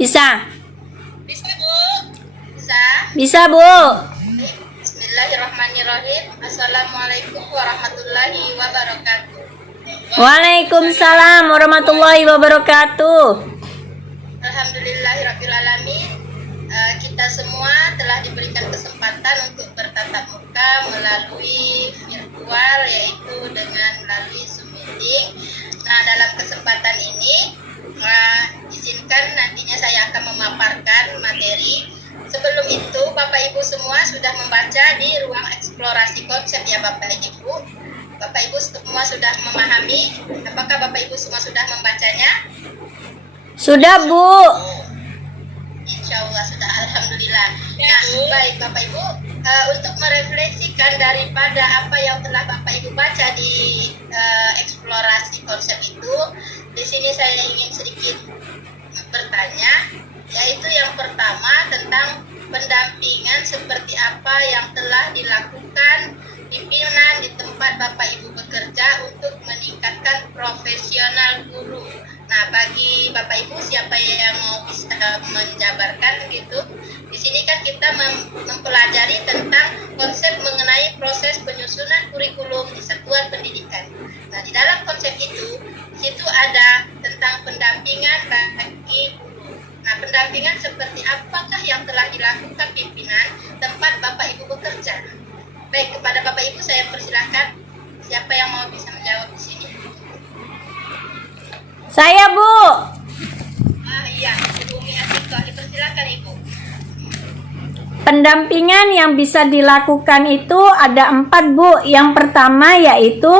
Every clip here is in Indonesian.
Bisa? Bisa, Bu? Bisa? Bisa, Bu. Bismillahirrahmanirrahim. Assalamualaikum warahmatullahi wabarakatuh. Waalaikumsalam warahmatullahi wabarakatuh. Alhamdulillahirrabbilalamin. Kita semua telah diberikan kesempatan untuk bertatap muka melalui virtual, yaitu dengan melalui Zoom meeting. Nah, dalam kesempatan ini izinkan nantinya saya akan memaparkan materi. Sebelum itu, Bapak Ibu semua sudah membaca di ruang eksplorasi konsep ya Bapak Ibu. Bapak Ibu semua sudah memahami? Apakah Bapak Ibu semua sudah membacanya? Sudah, Bu. Insya Allah sudah, alhamdulillah. Nah, baik Bapak Ibu, untuk merefleksikan daripada apa yang telah Bapak Ibu baca di eksplorasi konsep itu, di sini saya ingin sedikit bertanya, yaitu yang pertama tentang pendampingan seperti apa yang telah dilakukan pimpinan di tempat Bapak Ibu bekerja untuk meningkatkan profesional guru. Nah, bagi Bapak Ibu siapa yang mau bisa menjabarkan gitu, di sini kan kita mempelajari tentang konsep mengenai proses penyusunan kurikulum di satuan pendidikan. Nah, di dalam konsep itu, di situ ada tentang pendampingan bagi guru. Nah, pendampingan seperti apakah yang telah dilakukan pimpinan tempat Bapak Ibu bekerja? Baik, kepada Bapak Ibu saya persilahkan. Siapa yang mau bisa menjawab di sini? Saya, Bu. Iya, Ibu Umi Atika, dipersilakan Ibu. Pendampingan yang bisa dilakukan itu ada 4, Bu. Yang pertama yaitu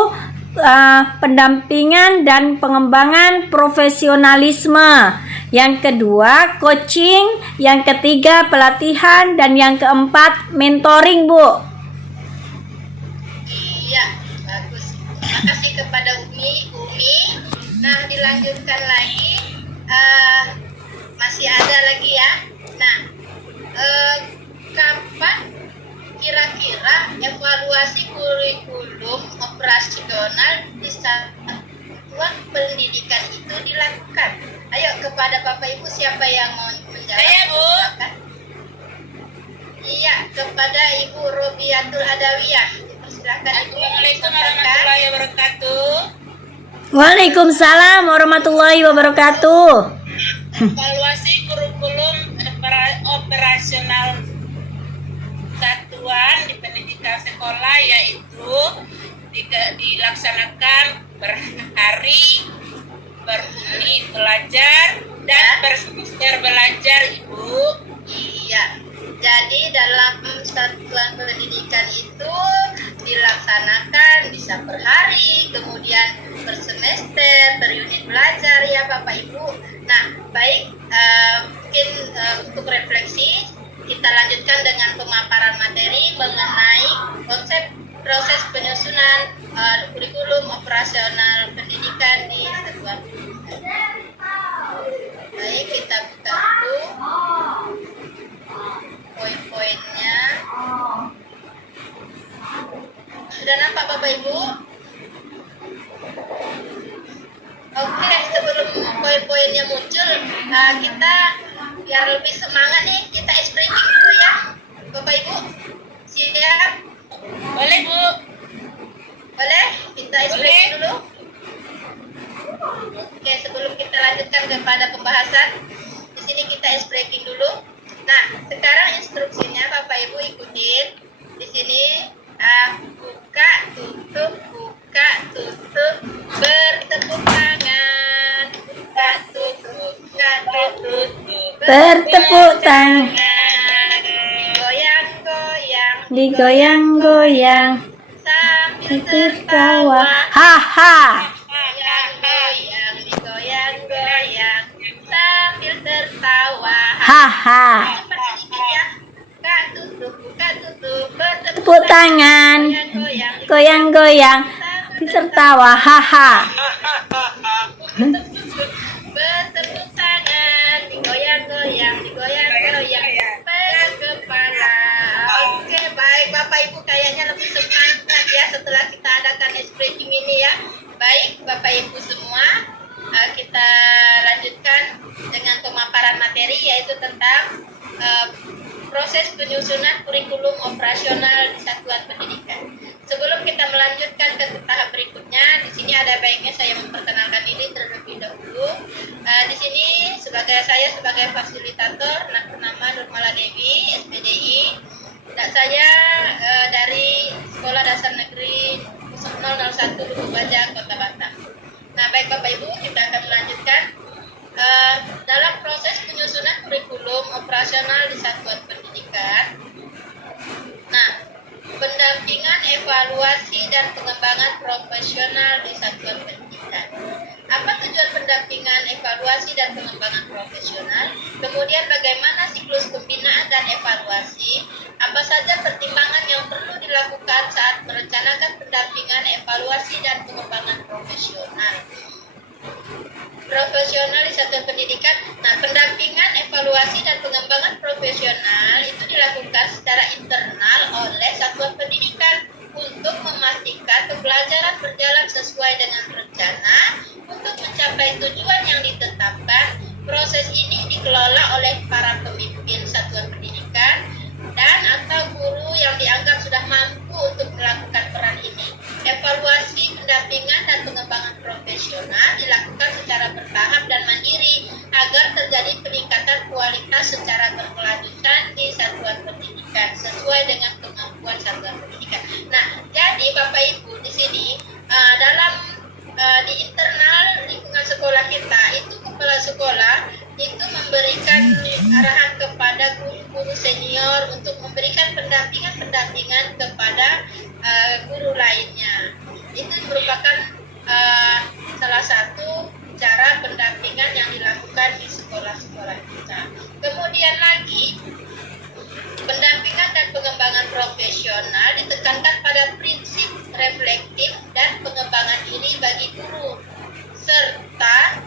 pendampingan dan pengembangan profesionalisme. Yang kedua, coaching. Yang ketiga, pelatihan. Dan yang keempat, mentoring, Bu. Iya, bagus. Terima kasih kepada Umi. Nah, dilanjutkan lagi. Masih ada lagi ya. Nah, kapan kira-kira evaluasi kurikulum operasional di satuan pendidikan itu dilakukan? Ayo, kepada Bapak Ibu siapa yang mau menjawab? Saya, Bu. Iya, kepada Ibu Robiatul Adawiyah. Silakan. Assalamualaikum warahmatullahi wabarakatuh. Waalaikumsalam warahmatullahi wabarakatuh. Evaluasi kurikulum operasional satuan di pendidikan sekolah yaitu dilaksanakan per hari, per unit belajar, dan per semester belajar, Ibu. Iya, jadi dalam satuan pendidikan itu dilaksanakan bisa per hari, kemudian per semester, per unit belajar ya Bapak Ibu. Nah, baik, mungkin untuk refleksi kita lanjutkan dengan pemaparan materi mengenai konsep proses penyusunan kurikulum operasional pendidikan di satuan pendidikan. Baik, kita buka dulu poin-poinnya. Sudah nampak Bapak Ibu? Oke, sebelum poin-poinnya muncul, kita biar lebih semangat nih, kita ice breaking dulu ya Bapak Ibu. Siap? Boleh, Bu? Boleh? Kita ice breaking dulu. Oke, sebelum kita lanjutkan kepada pembahasan, di sini kita ice breaking dulu. Nah, sekarang instruksinya Bapak Ibu ikutin. Di sini buka, tutup, bertepuk tangan. Buka, tutup, Bertepuk tangan, digoyang-goyang, sambil tertawa. tertawa. Haha. Digoyang-goyang sambil tertawa. Haha. Buka tutup, Tepuk tangan, goyang-goyang, tertawa. Haha. bertepuk tangan, digoyang-goyang, pegang kepala. Oke, baik Bapak Ibu, kayaknya lebih semangat ya setelah kita adakan ice breaking ini ya. Baik Bapak Ibu semua, kita lanjutkan dengan pemaparan materi. kurikulum operasional di satuan pendidikan. Sebelum kita melanjutkan ke tahap berikutnya, di sini ada baiknya saya memperkenalkan diri terlebih dahulu. Di sini saya sebagai fasilitator bernama Nurmala Dewi, SPDI. Dan saya dari Sekolah Dasar Negeri 001 Lubuk Baja, Kota Batam. Nah, baik Bapak Ibu, kita akan melanjutkan dalam proses penyusunan kurikulum operasional di satuan pendidikan. Nah, pendampingan, evaluasi, dan pengembangan profesional di satuan pendidikan. Apa tujuan pendampingan, evaluasi, dan pengembangan profesional? Kemudian bagaimana siklus pembinaan dan evaluasi? Apa saja pertimbangan yang perlu dilakukan saat merencanakan pendampingan, evaluasi, dan pengembangan profesional? Profesional di satuan pendidikan. Nah, pendampingan, evaluasi, dan pengembangan profesional itu dilakukan secara internal oleh satuan pendidikan untuk memastikan pembelajaran berjalan sesuai dengan rencana untuk mencapai tujuan yang ditetapkan. Proses ini dikelola oleh para pemimpin satuan pendidikan dan atau guru yang dianggap sudah mampu untuk melakukan peran ini. Evaluasi, pendampingan, dan pengembangan profesional dilakukan secara bertahap dan mandiri agar terjadi peningkatan kualitas secara berkelanjutan di satuan pendidikan sesuai dengan kemampuan satuan pendidikan. Nah, jadi Bapak Ibu di sini di internal lingkungan sekolah kita itu kepala sekolah itu memberikan arahan kepada guru-guru senior untuk memberikan pendampingan kepada guru lainnya. Itu merupakan salah satu cara pendampingan yang dilakukan di sekolah-sekolah kita. Kemudian lagi, pendampingan dan pengembangan profesional ditekankan pada prinsip reflektif dan pengembangan diri bagi guru, serta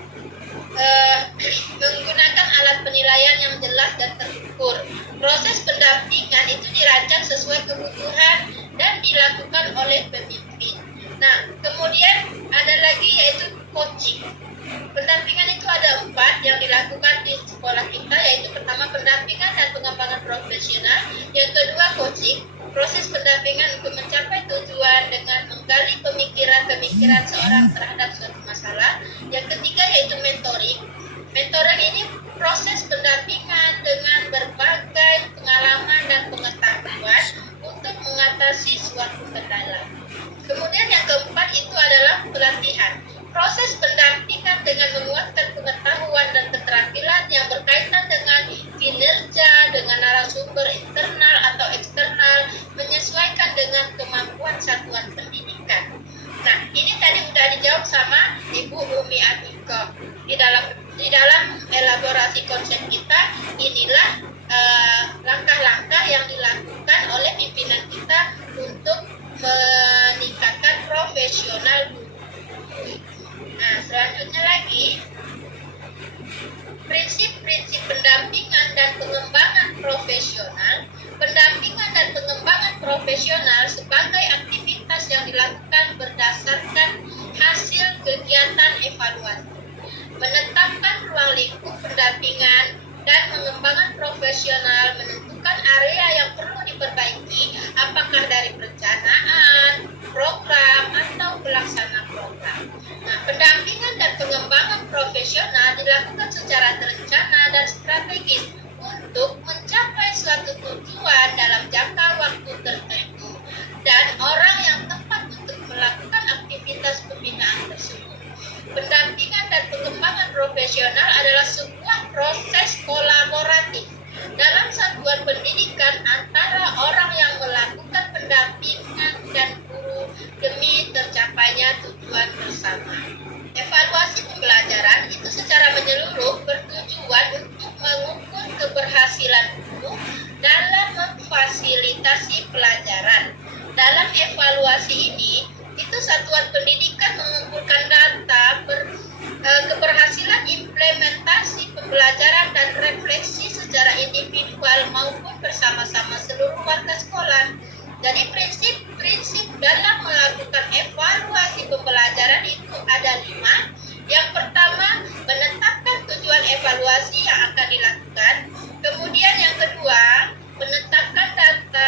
menggunakan alat penilaian yang jelas dan terukur. Proses pendampingan itu dirancang sesuai kebutuhan dan dilakukan oleh pemimpin. Nah, kemudian ada lagi yaitu coaching. Pendampingan itu ada 4 yang dilakukan di sekolah kita, yaitu pertama pendampingan dan pengembangan profesional, yang kedua coaching, proses pendampingan untuk mencapai tujuan dengan menggali pemikiran seorang terhadap suatu masalah, yang ketiga yaitu mentoring. Mentoring ini proses pendampingan dengan berbagai pengalaman dan pengetahuan untuk mengatasi suatu kendala. Kemudian yang keempat itu adalah pelatihan. Proses pendampingan dengan menguatkan pengetahuan dan keterampilan yang berkaitan dengan kinerja, dengan narasumber internal atau eksternal, menyesuaikan dengan kemampuan satuan pendidikan. Nah, ini tadi sudah dijawab sama Ibu Umi Atiko. Di dalam elaborasi konsep kita, inilah langkah-langkah yang dilakukan oleh pimpinan kita untuk meningkatkan profesional guru. Nah, selanjutnya lagi, prinsip-prinsip pendampingan dan pengembangan profesional. Pendampingan dan pengembangan profesional sebagai aktivitas yang dilakukan berdasarkan hasil kegiatan evaluasi. Menetapkan ruang lingkup pendampingan dan pengembangan profesional, menentukan area yang perlu diperbaiki, apakah dari perencanaan, program, atau pelaksana program. Nah, pendampingan dan pengembangan profesional dilakukan secara terencana dan strategis untuk mencapai suatu tujuan dalam jangka waktu tertentu dan orang yang tepat untuk melakukan aktivitas pembinaan tersebut. Pendampingan dan pengembangan profesional adalah sebuah proses kolaboratif dalam satuan pendidikan antara orang yang melakukan pendampingan dan guru demi tercapainya tujuan bersama. Evaluasi pembelajaran itu secara menyeluruh bertujuan untuk mengukur keberhasilan guru dalam memfasilitasi pelajaran. Dalam evaluasi ini, itu satuan pendidikan mengumpulkan data keberhasilan implementasi pembelajaran dan refleksi secara individual maupun bersama-sama seluruh warga sekolah. Jadi prinsip-prinsip dalam melakukan evaluasi pembelajaran itu ada 5. Yang pertama, menetapkan tujuan evaluasi yang akan dilakukan. Kemudian yang kedua, menetapkan data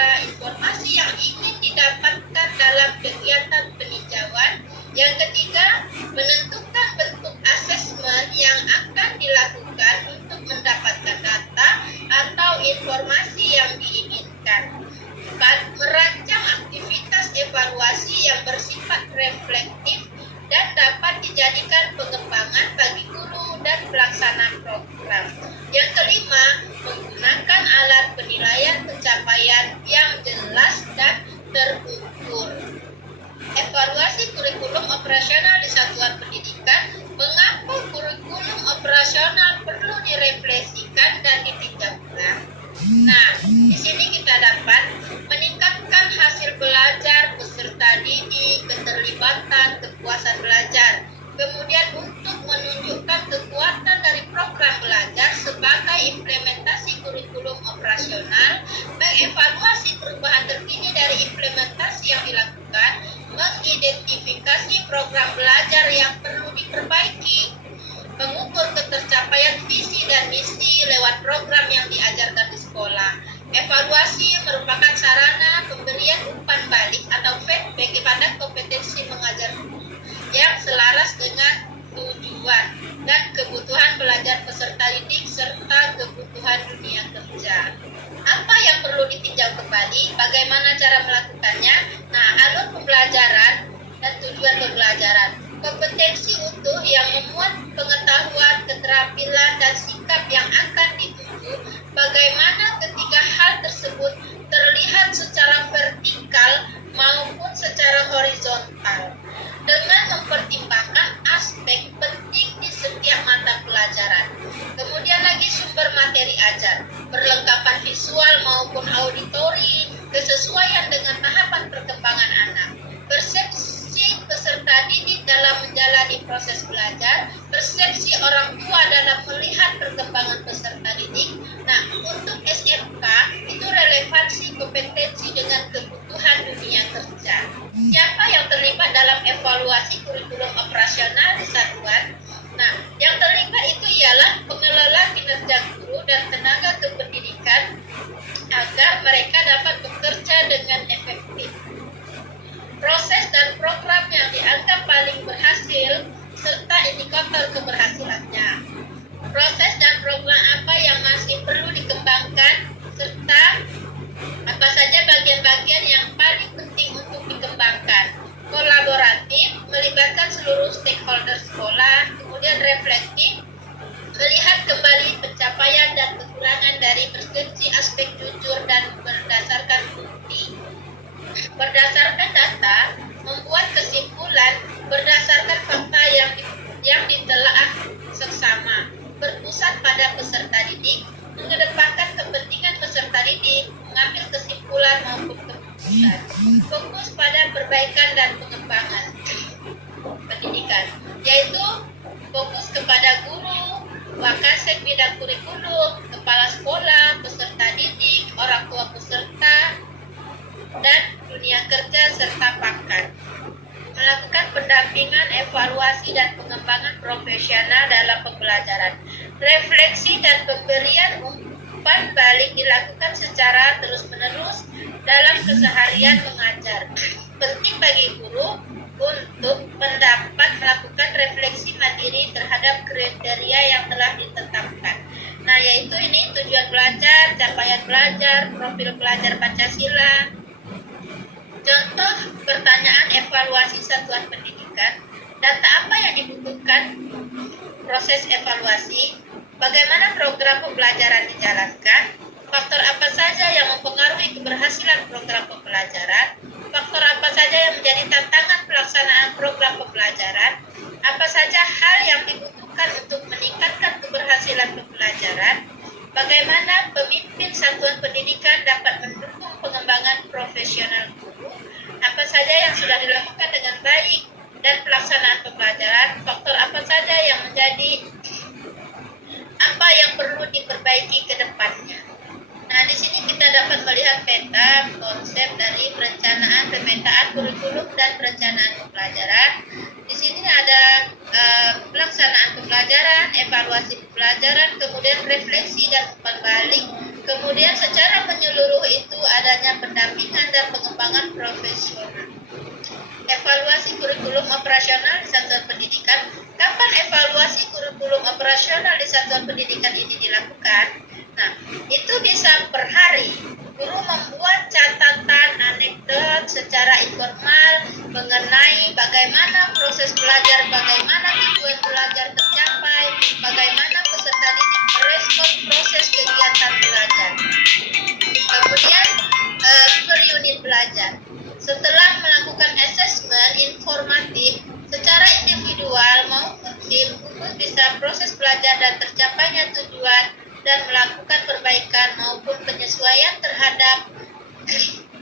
bersifat reflektif dan dapat dijadikan pengembangan bagi guru dan pelaksana program. Yang kelima, menggunakan alat penilaian pencapaian yang jelas dan terukur. Evaluasi kurikulum operasional di satuan pendidikan. Mengapa kurikulum operasional perlu direfleksikan dan ditinjau ulang? Nah, di sini kita dapat meningkatkan hasil belajar peserta didik, keterlibatan, kepuasan belajar. Kemudian untuk menunjukkan kekuatan dari program belajar sebagai implementasi kurikulum operasional, mengevaluasi perubahan terkini dari implementasi yang dilakukan, mengidentifikasi program belajar yang perlu diperbaiki, mengukur ketercapaian visi dan misi lewat program yang diajarkan di sekolah. Evaluasi merupakan sarana pemberian umpan balik atau feedback kepada kompetensi mengajar guru yang selaras dengan tujuan dan kebutuhan belajar peserta didik serta kebutuhan dunia kerja. Apa yang perlu ditinjau kembali? Bagaimana cara melakukannya? Nah, alur pembelajaran dan tujuan pembelajaran. Kompetensi utuh yang memuat pengetahuan, keterampilan, dan sikap yang akan dituju. Bagaimana ketiga hal tersebut terlihat secara vertikal maupun secara horizontal. Dengan mempertimbangkan aspek penting di setiap mata pelajaran. Kemudian lagi sumber materi ajar, perlengkapan visual maupun auditori, kesesuaian dengan tahapan perkembangan anak, persepsi peserta didik dalam menjalani proses belajar, persepsi orang tua dalam melihat perkembangan peserta didik. Nah, untuk SMK itu relevansi kompetensi dengan kebutuhan dunia kerja. Siapa yang terlibat dalam evaluasi kurikulum operasional di satuan? Nah, yang terlibat itu ialah pengelola kinerja guru dan tenaga kependidikan agar mereka dapat bekerja dengan efektif. Proses dan program yang dianggap paling berhasil serta indikator keberhasilannya. Proses dan program apa yang masih perlu dikembangkan serta apa saja bagian-bagian yang paling penting untuk dikembangkan. Kolaboratif, melibatkan seluruh stakeholder sekolah, kemudian reflektif, melihat kembali pencapaian dan kekurangan dari persepsi aspek jujur dan berdasarkan bukti. Berdasarkan data, membuat kesimpulan berdasarkan fakta yang ditelaah seksama, berpusat pada peserta didik, mengedepankan kepentingan peserta didik, mengambil kesimpulan maupun keputusan, fokus pada perbaikan dan pengembangan pendidikan, yaitu fokus kepada guru, wakasek bidang kurikulum, kepala sekolah, peserta didik, orang tua peserta, dan dunia kerja serta pakar. Melakukan pendampingan, evaluasi, dan pengembangan profesional dalam pembelajaran. Refleksi dan pemberian umpan balik dilakukan secara terus-menerus dalam keseharian mengajar. Penting bagi guru untuk mendapat melakukan refleksi mandiri terhadap kriteria yang telah ditetapkan. Nah, yaitu ini tujuan belajar, capaian belajar, profil pelajar Pancasila. Contoh pertanyaan evaluasi satuan pendidikan, data apa yang dibutuhkan proses evaluasi, bagaimana program pembelajaran dijalankan, faktor apa saja yang mempengaruhi keberhasilan program pembelajaran, faktor apa saja yang menjadi tantangan pelaksanaan program pembelajaran, apa saja hal yang dibutuhkan untuk meningkatkan keberhasilan pembelajaran, bagaimana pemimpin satuan pendidikan dapat mendukung pengembangan profesional guru, apa saja yang sudah dilakukan dengan baik dan pelaksanaan pembelajaran, faktor apa saja yang menjadi apa yang perlu diperbaiki ke depannya. Nah, di sini kita dapat melihat peta konsep dari perencanaan pemetaan kurikulum dan perencanaan pembelajaran. Di sini ada pelaksanaan pembelajaran, evaluasi pembelajaran, kemudian refleksi dan umpan balik. Kemudian secara menyeluruh itu adanya pendampingan dan pengembangan profesional. Evaluasi kurikulum operasional di satuan pendidikan. Kapan evaluasi kurikulum operasional di satuan pendidikan ini dilakukan? Nah, itu bisa per hari. Guru membuat catatan anekdot secara informal mengenai bagaimana proses belajar, bagaimana tujuan belajar tercapai, bagaimana peserta didik merespon proses kegiatan belajar. Kemudian per unit belajar. Setelah melakukan asesmen informatif secara individual maupun tim untuk bisa proses belajar dan tercapainya tujuan dan melakukan perbaikan maupun penyesuaian terhadap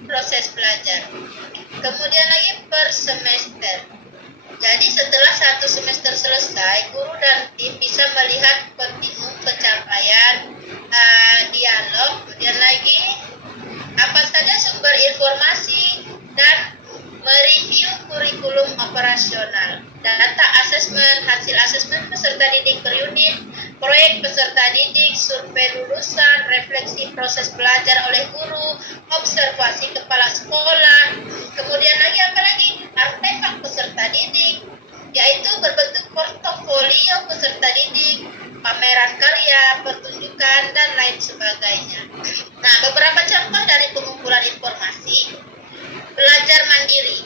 proses belajar. Kemudian lagi per semester. Jadi setelah satu semester selesai, guru dan tim bisa melihat kontinum pencapaian, dialog, kemudian lagi apa saja sumber informasi dan mereview kurikulum operasional, data asesmen, hasil asesmen peserta didik per unit, proyek peserta didik, survei lulusan, refleksi proses belajar oleh guru, observasi kepala sekolah, kemudian lagi apa lagi? Artefak peserta didik, yaitu berbentuk portofolio peserta didik, pameran karya, pertunjukan, dan lain sebagainya. Nah, beberapa contoh dari pengumpulan informasi. Belajar mandiri,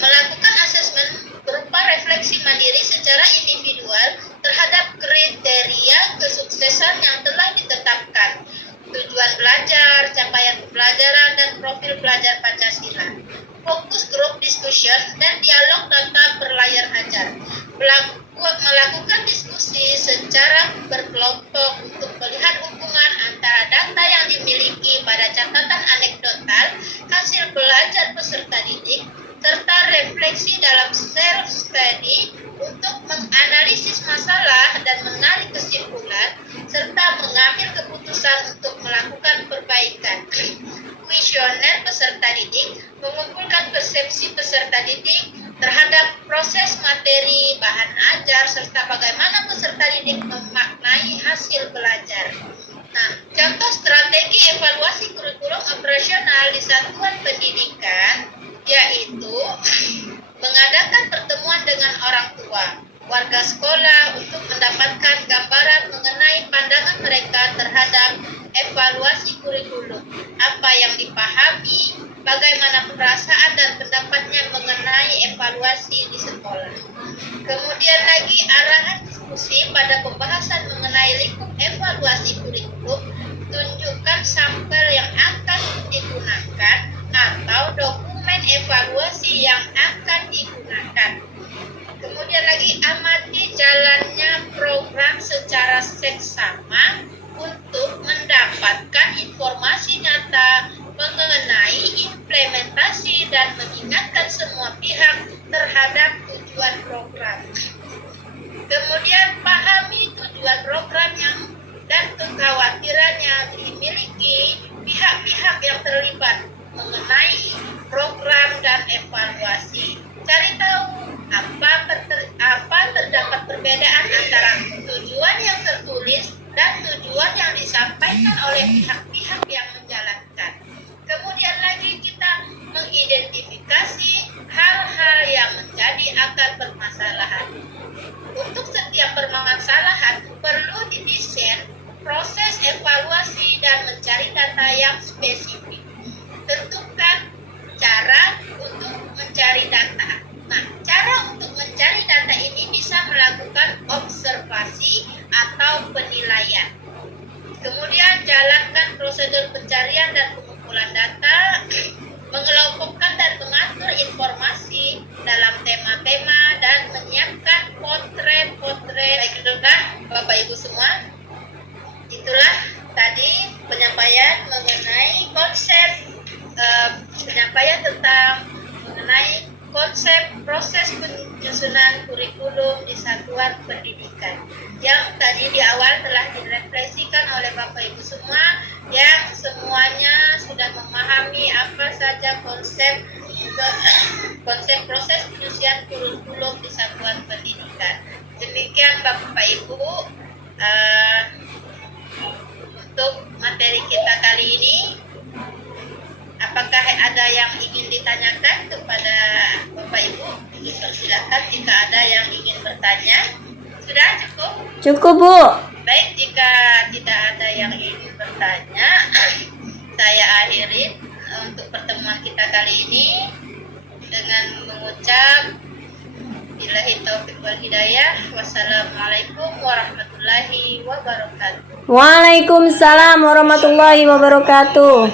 melakukan asesmen berupa refleksi mandiri secara individual terhadap kriteria kesuksesan yang telah ditetapkan, tujuan belajar, capaian pembelajaran, dan profil belajar Pancasila. Fokus group discussion dan dialog data berlayar ajar. Melakukan diskusi secara berkelompok untuk melihat hubungan antara data yang dimiliki pada catatan anekdotal, hasil belajar peserta didik, serta refleksi dalam self-study untuk menganalisis masalah dan menarik kesimpulan, serta mengambil keputusan untuk melakukan perbaikan. Kuesioner peserta didik mengumpulkan persepsi peserta didik terhadap proses materi, bahan ajar, serta bagaimana peserta didik memaknai hasil belajar. Nah, contoh strategi evaluasi kurikulum operasional di satuan pendidikan yaitu mengadakan pertemuan dengan orang tua, warga sekolah untuk mendapatkan gambaran mengenai pandangan mereka terhadap evaluasi kurikulum, apa yang dipahami, bagaimana perasaan dan pendapatnya mengenai evaluasi di sekolah. Kemudian lagi arahan diskusi pada pembahasan mengenai lingkup evaluasi kurikulum, tunjukkan sampel yang akan digunakan atau dokumen evaluasi yang akan digunakan. Kemudian lagi amati jalannya program secara seksama untuk mendapatkan informasi nyata mengenai implementasi dan mengingatkan semua pihak terhadap tujuan program. Kemudian pahami tujuan program dan kekhawatiran yang dimiliki pihak-pihak yang terlibat mengenai program dan evaluasi. Cari tahu apa terdapat perbedaan antara tujuan yang tertulis dan tujuan yang disampaikan oleh pihak-pihak yang menjalankan. Kemudian lagi kita mengidentifikasi hal-hal yang menjadi akar permasalahan. Untuk setiap permasalahan perlu didesain proses evaluasi dan mencari data yang spesifik. Tentukan cara untuk mencari data. Nah, cara untuk mencari data ini bisa melakukan observasi atau penilaian. Kemudian jalankan prosedur pencarian dan pengumpulan data, mengelompokkan dan mengatur informasi dalam tema-tema dan menyiapkan potret-potret. Baiklah, Bapak Ibu semua, itulah tadi penyampaian mengenai penyampaian tentang mengenai konsep proses penyusunan kurikulum di satuan pendidikan yang tadi di awal telah direfleksikan oleh Bapak Ibu semua, yang semuanya sudah memahami apa saja konsep proses penyusunan kurikulum di satuan pendidikan. Demikian Bapak Ibu untuk materi kita kali ini. Apakah ada yang ingin ditanyakan kepada Bapak Ibu? Silakan jika ada yang ingin bertanya. Sudah cukup? Cukup, Bu. Baik, jika tidak ada yang ingin bertanya, saya akhiri untuk pertemuan kita kali ini dengan mengucap Billahi taufiq wal hidayah. Wassalamualaikum warahmatullahi wabarakatuh. Waalaikumsalam warahmatullahi wabarakatuh.